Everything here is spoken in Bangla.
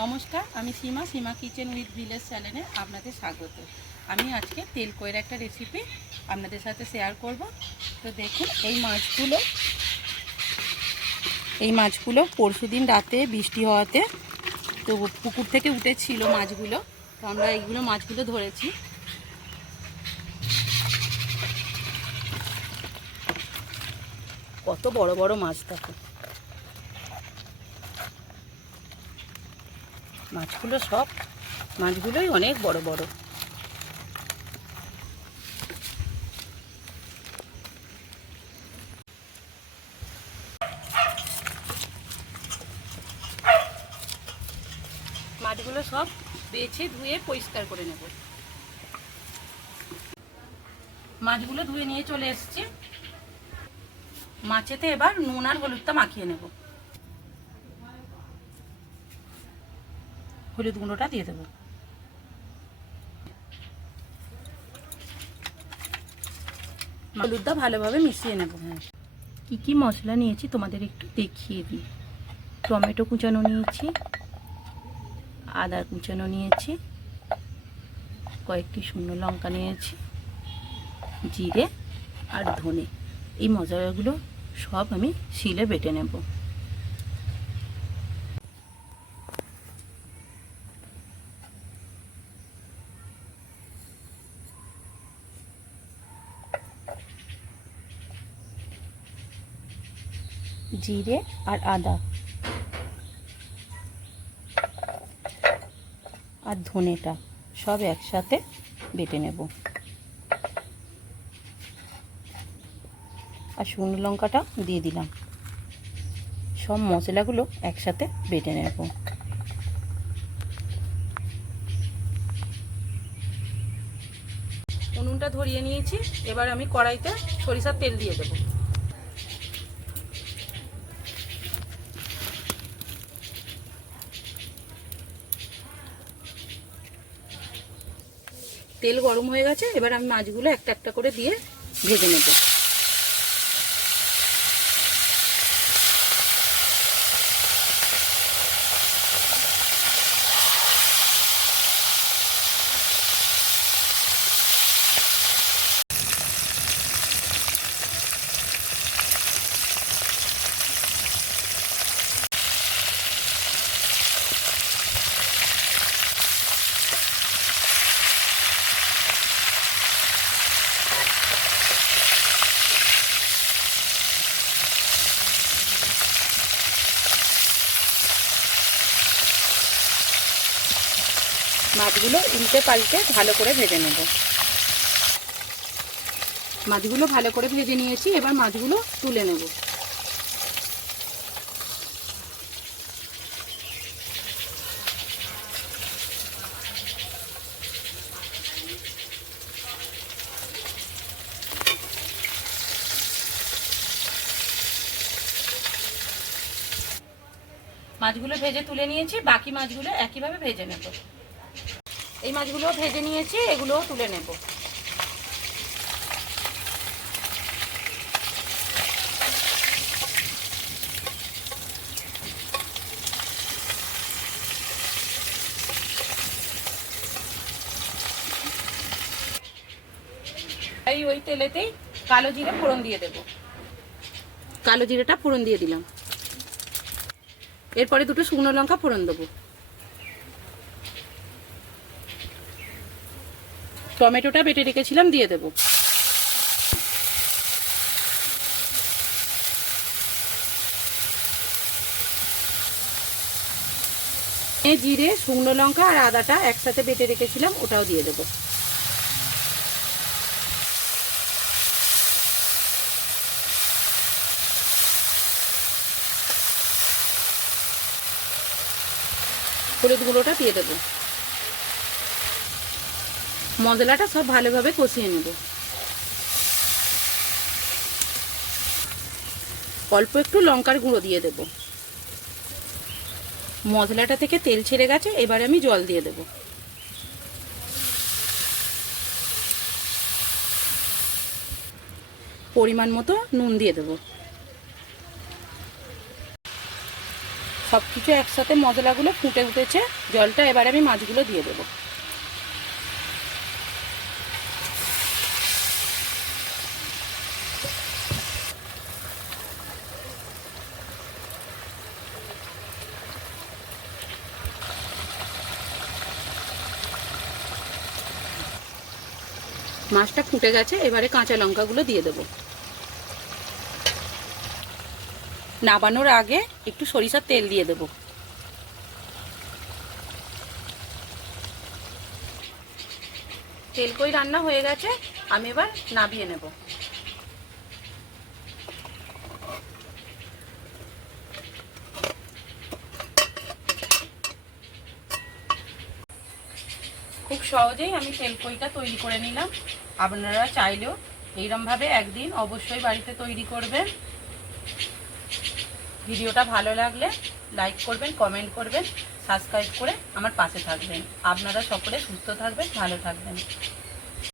নমস্কার, আমি সীমা কিচেন উইথ ভিলেজ চ্যানেলে আপনাদের স্বাগত। আমি আজকে তেল কইয়ের একটা রেসিপি আপনাদের সাথে শেয়ার করব। তো দেখুন, এই মাছগুলো পরশুদিন রাতে বৃষ্টি হওয়াতে তো পুকুর থেকে উঠেছিল মাছগুলো, তো আমরা এইগুলো মাছগুলো ধরেছি। কত বড় বড় মাছ দেখো, মাছগুলোই অনেক বড় বড়। মাছগুলো সব বেছে ধুয়ে পরিষ্কার করে নেব। মাছগুলো ধুয়ে নিয়ে চলে এসেছি। মাছেতে এবার নুন আর হলুদটা মাখিয়ে নেব। হলুদ গুঁড়োটা দিয়ে দেবো। হলুদটা ভালোভাবে মিশিয়ে নেব। কি কি মশলা নিয়েছি তোমাদের একটু দেখিয়ে দিই। টমেটো কুচানো নিয়েছি, আদা কুচানো নিয়েছি, কয়েকটি শুকনো লঙ্কা নিয়েছি, জিরে আর ধনে। এই মশলাগুলো সব আমি শিলে বেটে নেব। জিরে আর আদা আর ধনেটা সব একসাথে বেটে নেব। আর শুকনো লঙ্কাটা দিয়ে দিলাম। সব মশলাগুলো একসাথে বেটে নেব। উনুনটা ধরিয়ে নিয়েছি। এবার আমি কড়াইতে সরিষার তেল দিয়ে দেব। তেল গরম হয়ে গেছে। এবার আমি মাছগুলো একটা একটা করে দিয়ে ভেজে নেব। মাছগুলো উল্টে পাল্টে ভালো করে ভেজে নেব। মাছগুলো ভালো করে ভেজে নিয়েছি। এবার মাছগুলো তুলে নেব। মাছগুলো ভেজে তুলে নিয়েছি। বাকি মাছগুলো একইভাবে ভেজে নেব। এই মাছগুলো ভেজে নিয়েছি, এগুলোও তুলে নেব। ওই তেলেতেই কালো জিরে ফোড়ন দিয়ে দেব। কালো জিরেটা ফোড়ন দিয়ে দিলাম। এরপরে দুটো শুকনো লঙ্কা ফোড়ন দেবো। টমেটোটা বেটে রেখেছিলাম দিয়ে দেব। জিরে, শুকনো লঙ্কা আর আদাটা একসাথে বেটে রেখেছিলাম, ওটাও দিয়ে দেব। হলুদ গুঁড়োটা দিয়ে দেব। মশলাটা সব ভালোভাবে কষিয়ে নেব। অল্প একটু লঙ্কার গুঁড়ো দিয়ে দেব। মশলাটা থেকে তেল ছেড়ে গেছে। এবার আমি জল দিয়ে দেব। পরিমাণ মতো নুন দিয়ে দেব। সব কিছু একসাথে মশলাগুলো ফুটে উঠেছে জলটা, এবারে আমি মাছগুলো দিয়ে দেবো। মাছটা ফুটে গেছে, এবারে কাঁচা লঙ্কাগুলো দিয়ে দেবো। নাবানোর আগে একটু সরিষার তেল দিয়ে দেবো। তেল কই রান্না হয়ে গেছে, আমি এবার নাবিয়ে নেব। খুব সহজেই আমি তেলকইটা তৈরি করে নিলাম। আপনারা চাইলেও এইরকমভাবে একদিন অবশ্যই বাড়িতে তৈরি করবেন। ভিডিওটা ভালো লাগলে লাইক করবেন, কমেন্ট করবেন, সাবস্ক্রাইব করে আমার পাশে থাকবেন। আপনারা সকলে সুস্থ থাকবেন, ভালো থাকবেন।